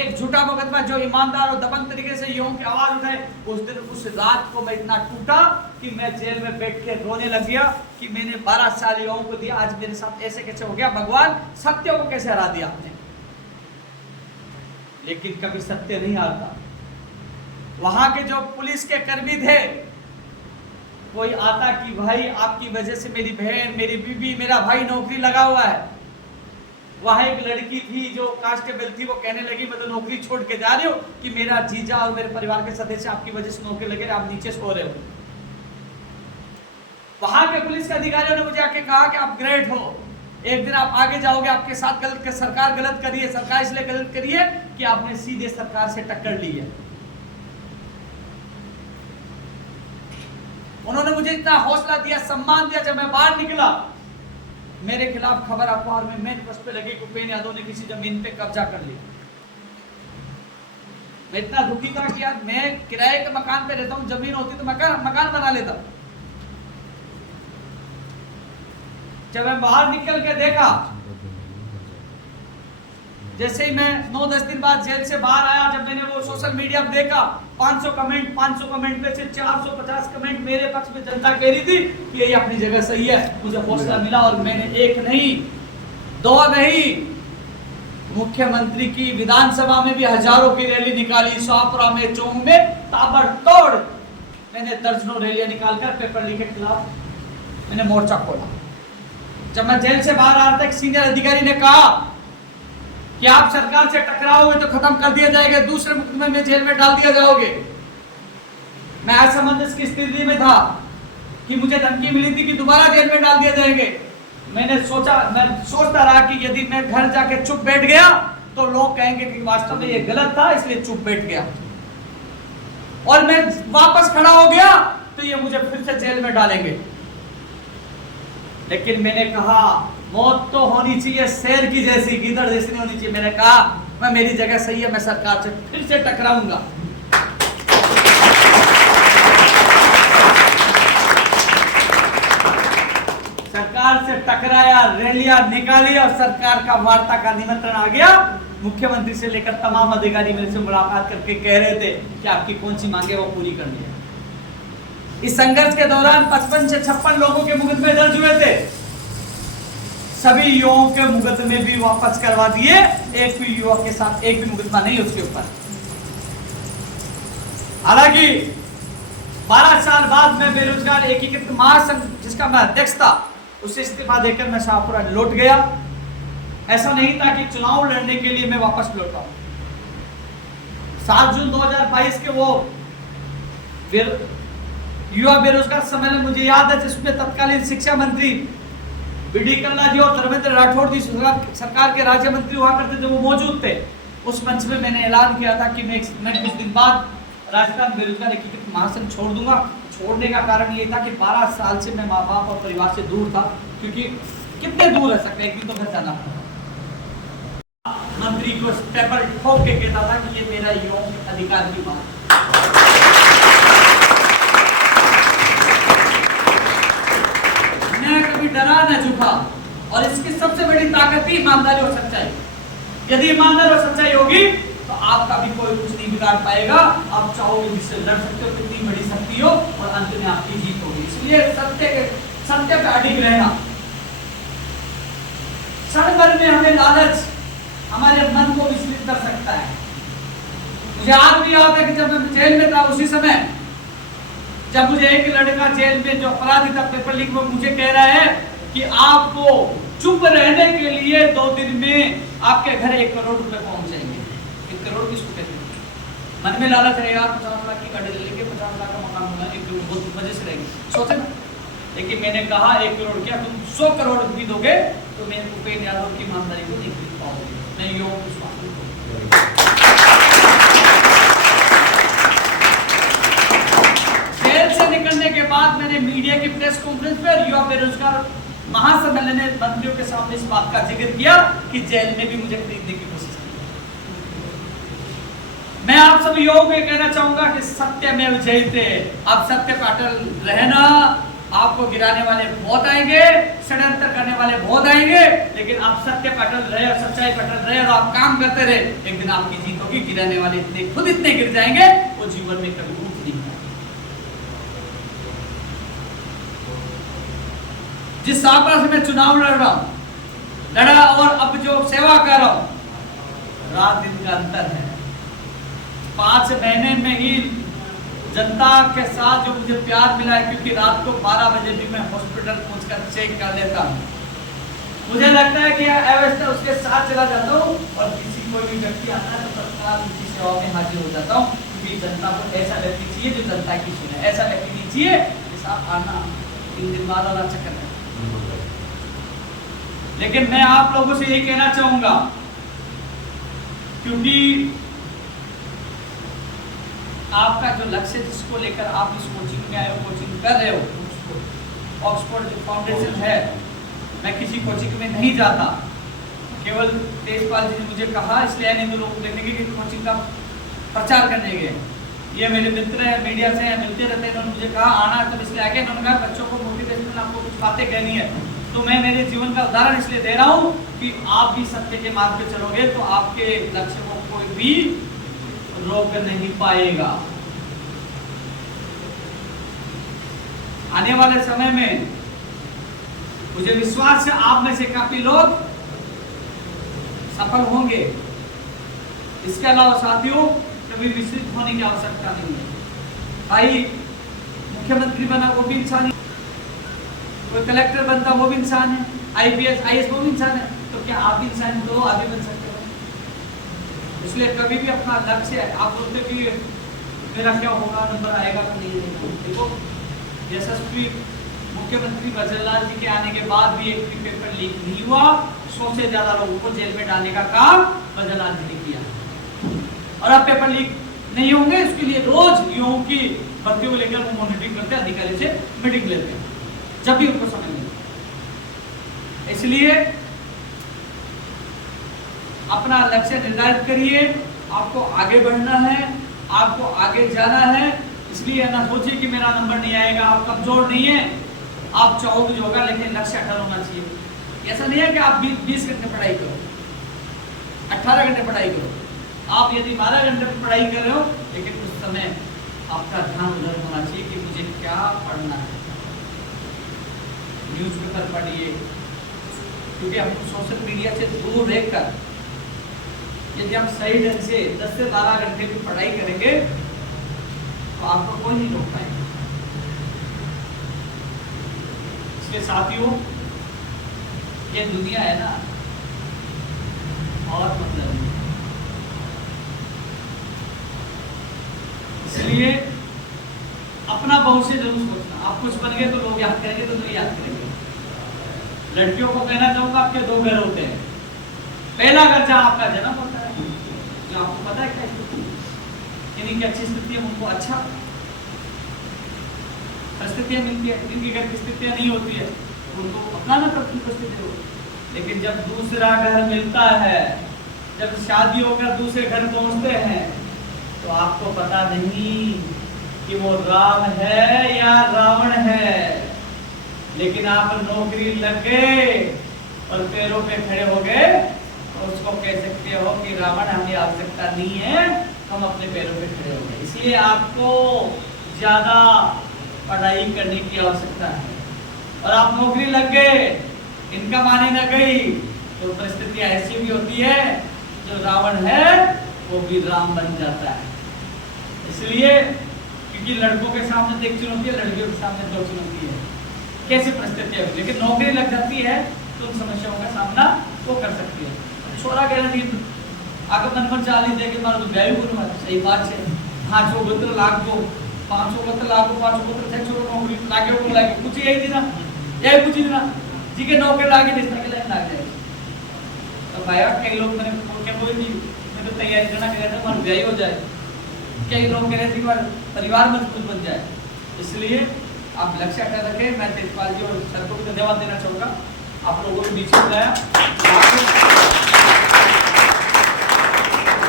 एक झूठा मुकदमा जो ईमानदार और दबंग तरीके से युवाओं की आवाज उठाए, उस दिन उस रात को मैं इतना टूटा कि मैं जेल में बैठ के रोने लग गया कि मैंने 12 साल युवाओं को दिया, आज मेरे साथ ऐसे कैसे हो गया, भगवान सत्य को कैसे हरा दिया आपने। लेकिन कभी सत्य नहीं हारता। वहां के जो पुलिस के कर्मी थे, कोई आता कि भाई आपकी वजह से मेरी बहन, मेरी बीवी, मेरा भाई नौकरी लगा हुआ है। वहां एक लड़की थी जो कांस्टेबल थी, वो कहने लगी मैं तो नौकरी छोड़ के जा रही हूँ कि मेरा जीजा और मेरे परिवार के सदस्य आपकी वजह से नौकरी लगे, आप नीचे सो रहे हो। वहां के पुलिस के अधिकारियों ने मुझे आके कहा कि आप ग्रेट हो, एक दिन आप आगे जाओगे, आपके साथ गलत कर, सरकार गलत करी है, सरकार इसलिए गलत करी है कि आपने सीधे सरकार से टक्कर ली है। उन्होंने मुझे इतना हौसला दिया, सम्मान दिया। जब मैं बाहर निकला, मेरे खिलाफ खबर अखबार में मेन पृष्ठ पे लगी कि उपेंद्र यादव ने किसी जमीन पे कब्जा कर लिया। मैं इतना दुखी था कि यार मैं किराए के मकान पे रहता हूँ, जमीन होती तो मकान बना लेता। जब मैं बाहर निकल के देखा, जैसे ही मैं 9-10 दिन बाद जेल से बाहर आया, जब मैंने वो सोशल मीडिया पे देखा 500 कमेंट में से 450 कमेंट मेरे पक्ष में जनता कह रही थी कि ये अपनी जगह सही है। मुझे हौसला मिला और मैंने एक नहीं, दो नहीं, मुख्यमंत्री की विधानसभा में भी हजारों की रैली निकाली, शाहपुरा में, चौंग में, ताबड़तोड़ मैंने दर्जनों रैलियां निकालकर पेपर लीक के खिलाफ मैंने मोर्चा खोला। जब मैं जेल से बाहर आ रहा था, एक सीनियर अधिकारी ने कहा कि आप सरकार से टकराओगे तो खत्म कर दिया जाएगा, दूसरे मुकदमे में जेल में डाल दिया जाओगे। मैं असमंजस की स्थिति में था कि मुझे धमकी मिली थी कि दोबारा जेल में डाल दिया जाएंगे। मैं सोचता रहा कि यदि मैं घर जाके चुप बैठ गया तो लोग कहेंगे कि वास्तव में ये गलत था, इसलिए चुप बैठ गया, और मैं वापस खड़ा हो गया तो ये मुझे फिर से जेल में डालेंगे। लेकिन मैंने कहा मौत तो होनी चाहिए शेर की जैसी, गीदड़ जैसी नहीं होनी चाहिए। मैंने कहा मैं, मेरी जगह सही है, मैं सरकार से फिर से टकराऊंगा। सरकार से टकराया, रैलियां निकाली और सरकार का वार्ता का निमंत्रण आ गया। मुख्यमंत्री से लेकर तमाम अधिकारी मेरे से मुलाकात करके कह रहे थे कि आपकी कौन सी मांगे वो पूरी करनी है। इस संघर्ष के दौरान 55 से 56 लोगों के मुकदमे दर्ज हुए थे। सभी युवाओं के मुकदमे भी वापस करवा दिए, एक भी युवा के साथ एक भी मुकदमा नहीं उसके ऊपर। हालांकि 12 साल बाद मैं बेरोजगार एकीकृत महासंघ जिसका मैं अध्यक्ष था, उससे इस्तीफा देकर मैं शाहपुरा लौट गया। ऐसा नहीं था कि चुनाव लड़ने के लिए मैं वापस लौटा। 7 जून 2022 के वो युवा बेरोजगार सम्मेलन मुझे याद है, जिसमें तत्कालीन शिक्षा मंत्री बी.डी. कल्ला जी और धर्मेंद्र राठौड़ जी सरकार के राज्य मंत्री हुआ करते थे, वो मौजूद थे। उस मंच में मैंने ऐलान किया था कि मैं कुछ दिन बाद राजस्थान बेरोजगार एकीकृत महासंघ छोड़ दूंगा। छोड़ने का कारण ये था कि 12 साल से मैं माँ बाप और परिवार से दूर था, क्योंकि कितने दूर रह सकते, एक दिन तो घर जाना पड़ा। मंत्री को स्टेपल ठोक के कहता था कि ये मेरा युवाओं के अधिकार की बात। कभी डरा न झुका, और इसकी सबसे बड़ी ताकत ही ईमानदारी और सच्चाई। यदि ईमानदारी और सच्चाई होगी तो आपका भी कोई कुछ नहीं बिगाड़ पाएगा। आप चाहोगे जिससे लड़ सकते हो, कितनी बड़ी शक्ति हो, और अंत में आपकी जीत होगी। इसलिए सत्य पे अडिग रहना। क्षण भर में हमें लालच हमारे मन को विचलित कर सकता है। मुझे आज भी याद है कि जब मैं जेल में था, उसी समय जब मुझे एक लड़का जेल में जो अपराधी था पेपर लीक में मुझे कह रहा है कि आपको चुप रहने के लिए 2 दिन में आपके घर 1 करोड़ रुपए पहुंच जाएंगे। 1 करोड़ किसको कहते हैं? मन में लालच रहेगा, 50 लाख की गाड़ी लेके 50 लाख का मकान होगा, एक वजह से रहेगी, सोचे ना। लेकिन मैंने कहा 1 करोड़ क्या, तुम 100 करोड़ भी दोगे तो मैं उपेंद्र यादव की ईमानदारी को नहीं खरीद पाओगे। मैं योग विश्वास निकलने के बाद मैंने मीडिया की प्रेस कॉन्फ्रेंस पर युवा बेरोजगार महासम्मेलन में मंत्रियों के सामने इस बात का जिक्र किया कि जेल में भी मुझे खरीदने की कोशिश की। मैं आप सभी युवाओं को कहना चाहूंगा कि सत्य में जयते, आप सत्य पर अटल रहना, आपको गिराने वाले बहुत आएंगे, षड्यंत्र करने वाले बहुत आएंगे, लेकिन आप सत्य पर अटल रहे और सच्चाई पर अटल रहे और आप काम करते रहे, एक दिन आपकी जीत होगी। गिराने वाले इतने खुद इतने गिर जाएंगे, वो जीवन में कभी उठ नहीं पाएंगे। जिस आत्मा से मैं चुनाव लड़ा और अब जो सेवा कर रहा हूं, रात दिन का अंतर है। 5 महीने में ही जनता के साथ जो मुझे प्यार मिला है, क्योंकि रात को 12 बजे भी मैं हॉस्पिटल पहुंचकर चेक कर लेता हूँ। मुझे लगता है कि अवस्था उसके साथ चला जाता हूँ और किसी कोई भी व्यक्ति आता है तो तत्काल उनकी सेवा में हाजिर हो जाता हूँ, क्योंकि जनता को ऐसा व्यक्ति चाहिए जो जनता की सुने। ऐसा व्यक्ति नहीं चाहिए कि साथ आना 3 दिन बाद वाला चक्कर है। लेकिन मैं आप लोगों से यही कहना चाहूंगा, क्योंकि आपका जो लक्ष्य जिसको लेकर आप इस कोचिंग में आए हो, कोचिंग कर रहे हो, ऑक्सफोर्ड जो फाउंडेशन है, मैं किसी कोचिंग में नहीं जाता, केवल तेजपाल जी ने मुझे कहा, इसलिए हिंदू लोग देखेंगे कि कोचिंग का प्रचार करने गए। ये मेरे मित्र हैं, मीडिया से मिलते रहते हैं, इन्होंने मुझे कहा आना है, तो इसलिए आके इन्होंने कहा बच्चों को मोटिवेशन, आपको कुछ बातें कहनी है। तो मैं मेरे जीवन का उदाहरण इसलिए दे रहा हूँ कि आप भी सत्य के मार्ग पे चलोगे तो आपके लक्ष्य को कोई भी रोक नहीं पाएगा। आने वाले समय में मुझे विश्वास है आप में से काफी लोग सफल होंगे। इसके अलावा साथियों, कभी विचलित होने की आवश्यकता नहीं है। भाई मुख्यमंत्री बना वो भी इंसान है, कोई कलेक्टर बनता वो भी इंसान है, IPS IAS वो भी इंसान है, तो क्या आप भी इंसान तो आगे बन सकते हो? इसलिए कभी भी अपना लक्ष्य है, आप बोलते कि मेरा क्या होगा, नंबर आएगा कि नहीं आएगा। देखो यशस्वी मुख्यमंत्री भजनलाल जी के आने के बाद भी एक भी पेपर लीक नहीं हुआ। 100 से ज्यादा लोगों को जेल में डालने का काम भजनलाल जी ने किया, और अब पेपर लीक नहीं होंगे। इसके लिए रोज युवाओं की भर्ती को लेकर वो मॉनिटरिंग करते हैं, अधिकारी से मीटिंग लेते हैं जब भी उनको समय मिले। इसलिए अपना लक्ष्य निर्धारित करिए, आपको आगे बढ़ना है, आपको आगे जाना है। इसलिए ना सोचिए कि मेरा नंबर नहीं आएगा, आप कमजोर नहीं है, आप चाहोगे जो होगा, लेकिन लक्ष्य अटल होना चाहिए। ऐसा नहीं है कि आप 20 घंटे पढ़ाई करो, 18 घंटे पढ़ाई करो। आप यदि 12 घंटे पढ़ाई कर रहे हो, लेकिन उस समय आपका ध्यान उधर होना चाहिए कि मुझे क्या पढ़ना है। न्यूज़पेपर पढ़िए, क्योंकि हम सोशल मीडिया से दूर रहकर यदि हम सही ढंग से 10 से 12 घंटे की पढ़ाई करेंगे तो आपको कोई नहीं रोक पाएगा। इसलिए साथियों, ये दुनिया है ना, और मतलब नहीं। इसलिए अपना भविष्य जरूर सोचना। आप कुछ बन गए तो लोग याद करेंगे, तो नहीं याद करेंगे। लड़कियों को कहना चाहूंगा, आपके 2 घर होते हैं। पहला घर जहाँ आपका जन्म होता है, जो आपको पता है क्या स्थिति, इनकी अच्छी स्थिति है, उनको अच्छा परिस्थितियां मिलती है। जिनकी घर की स्थितियां नहीं होती है उनको अपनाना पड़ती परिस्थिति हो। लेकिन जब दूसरा घर मिलता है, जब शादी होकर दूसरे घर पहुंचते हैं, तो आपको पता नहीं कि वो राम है या रावण है। लेकिन आप नौकरी लग गए और पैरों पे खड़े हो गए, तो उसको कह सकते हो कि रावण हमें आवश्यकता नहीं है, हम अपने पैरों पे खड़े हो गए। इसलिए आपको ज्यादा पढ़ाई करने की आवश्यकता है। और आप नौकरी लग गए, इनकम आने न गई, तो परिस्थितियां ऐसी भी होती है, जो रावण है वो भी राम बन जाता है। इसलिए क्योंकि लड़कों के सामने एक चुनौती है, लड़कियों के सामने 2 चुनौती है। कैसी परिस्थितियां, लेकिन नौकरी लग जाती है तो उन समस्याओं का सामना वो कर सकती है। छोरा कह रही आगे मन में चाली दे के मारो तो ब्याह करूंगा, सही बात है। 5 गोत्र लाख को 500 गोत्र लाख को 500 गोत्र थे, छोरो नौकरी लागे को लागे कुछ यही दिन यही कुछ दिन जी के नौकरी लागे रिश्ता के लाइन लाग जाए। तो भाई कई लोग मैंने क्या बोले जी, मैं तो तैयारी करना कह रहा था हमारा ब्याह हो जाए। कई लोग कह रहे थे कि परिवार मजबूत बन जाए। इसलिए आप लक्ष्य हटा रखें। मैं तेजपाल जी और सर को भी धन्यवाद देना चाहूँगा, आप लोगों के बीच में बुलाया।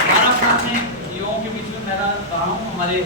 हमारा सामने युवाओं के बीच में मैं रहा हूँ, हमारे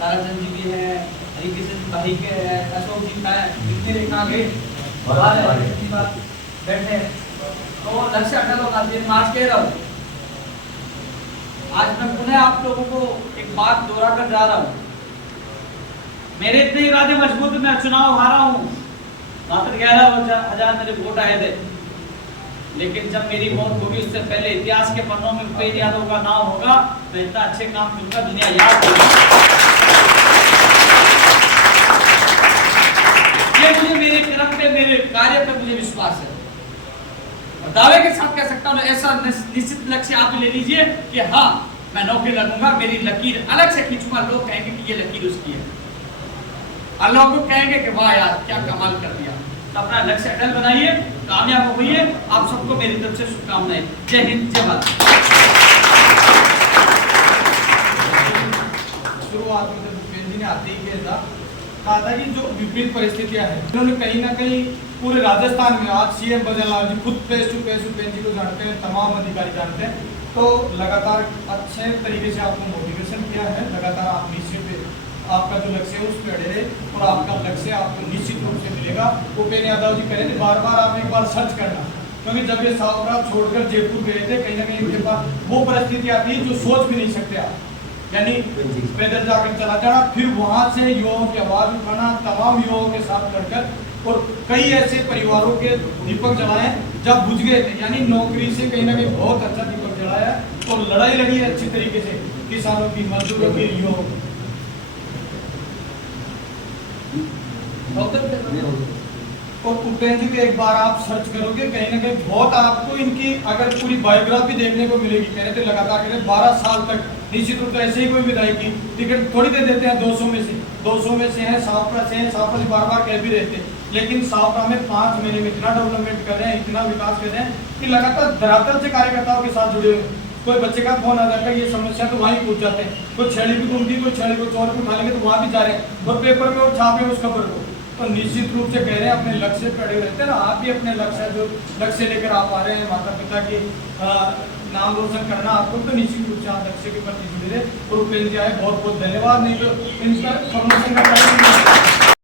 ताराचंद जी भी हैं, हरिकिशन भाई के अशोक जी का कितने रेखा गए बाहर है इतनी बात बैठे तो लक्ष्य अटल होना चाहिए। आज कह रहा हूँ, आज मैं पुनः आप लोगों को एक बात दोहरा कर जा रहा हूँ। मेरे इतने इरादे मजबूत, मैं चुनाव हारा हूँ, मात्र 11,000 मेरे वोट आए थे, लेकिन जब मेरी मौत होगी उससे पहले इतिहास के पन्नों में भूपेंद्र यादव का नाम होगा। मैं इतना अच्छे काम करूंगा, दुनिया याद करेगी। ये मुझे मेरे कर्म पे, मेरे कार्य पे मुझे विश्वास है और दावे के साथ कह सकता हूँ, ऐसा निश्चित लक्ष्य आप ले लीजिए कि हाँ मैं नौकरी लगूंगा, मेरी लकीर अलग से खींचूंगा, लोग कहेंगे कि ये लकीर उसकी है और लोग कहेंगे कि वाह यार क्या कमाल कर दिया। तो अपना लक्ष्य अटल बनाइए, कामयाब होइए। आप सबको मेरी तरफ से शुभकामनाएं। जय हिंद, जय भारत। शुरुआत में जब भूपेंद्र जी ने आते ही कहा था कि जो विपरीत परिस्थितियां हैं, उन्होंने कहीं ना कहीं पूरे राजस्थान में, आज सीएम बजरलाल जी खुद फेस टू फेस भूपेंद्र जी को जानते हैं, तमाम अधिकारी जानते हैं, तो लगातार अच्छे तरीके से आपको मोटिवेशन किया है। लगातार आप निश्चित आपका जो लक्ष्य है उस पर अड़े रहे और आपका लक्ष्य आपको निश्चित रूप से मिलेगा। भूपेंद्र यादव जी कह रहे थे बार बार आप एक बार सर्च करना, क्योंकि जब ये सावरा छोड़कर जयपुर गए थे, कहीं ना कहीं उनके पास वो परिस्थिति आती है जो सोच भी नहीं सकते आप, यानी पैदल जाकर चला जाना, फिर वहां से युवाओं की आवाज उठाना, तमाम युवाओं के साथ लड़कर, और कई ऐसे परिवारों के दीपक जलाए जब बुझ गए थे, यानी नौकरी से कहीं ना कहीं बहुत अच्छा दीपक जलाया और लड़ाई लड़ी है अच्छी तरीके से किसानों की, मजदूरों की, युवाओं की। और भूपेंद्र जी को एक बार आप सर्च करोगे, कहीं ना कहीं बहुत आपको इनकी अगर पूरी बायोग्राफी देखने को मिलेगी। कह रहे थे लगातार कह रहे 12 साल तक निश्चित रूप से ऐसे ही कोई विधायक की टिकट थोड़ी दे देते हैं 200 में से, 200 में से हैं, सावपरा से हैं, सावपरा से बार बार कह भी रहते हैं, लेकिन सावपरा में 5 महीने में इतना डेवलपमेंट कर रहे हैं, इतना विकास कर रहे हैं कि लगातार धरातल से कार्यकर्ताओं के साथ जुड़े हुए। कोई बच्चे का फोन आ जाता है, ये समस्या तो वहीं पूछ जाते हैं, कोई छेड़ी भी घूमती, कोई छेड़ी को चोर को उठा लेंगे तो वहाँ भी जा रहे हैं और पेपर में और छापे उस खबर को। तो निश्चित रूप से कह रहे हैं अपने लक्ष्य पे अड़े रहते हैं ना, आप भी अपने लक्ष्य जो लक्ष्य लेकर आप आ रहे हैं, माता पिता की नाम रोशन करना आपको, तो निश्चित रूप से आप लक्ष्य के प्रति जुड़े रहे। और भूपेंद्र जी आए, बहुत बहुत धन्यवाद। नहीं तो इनका प्रमोशन का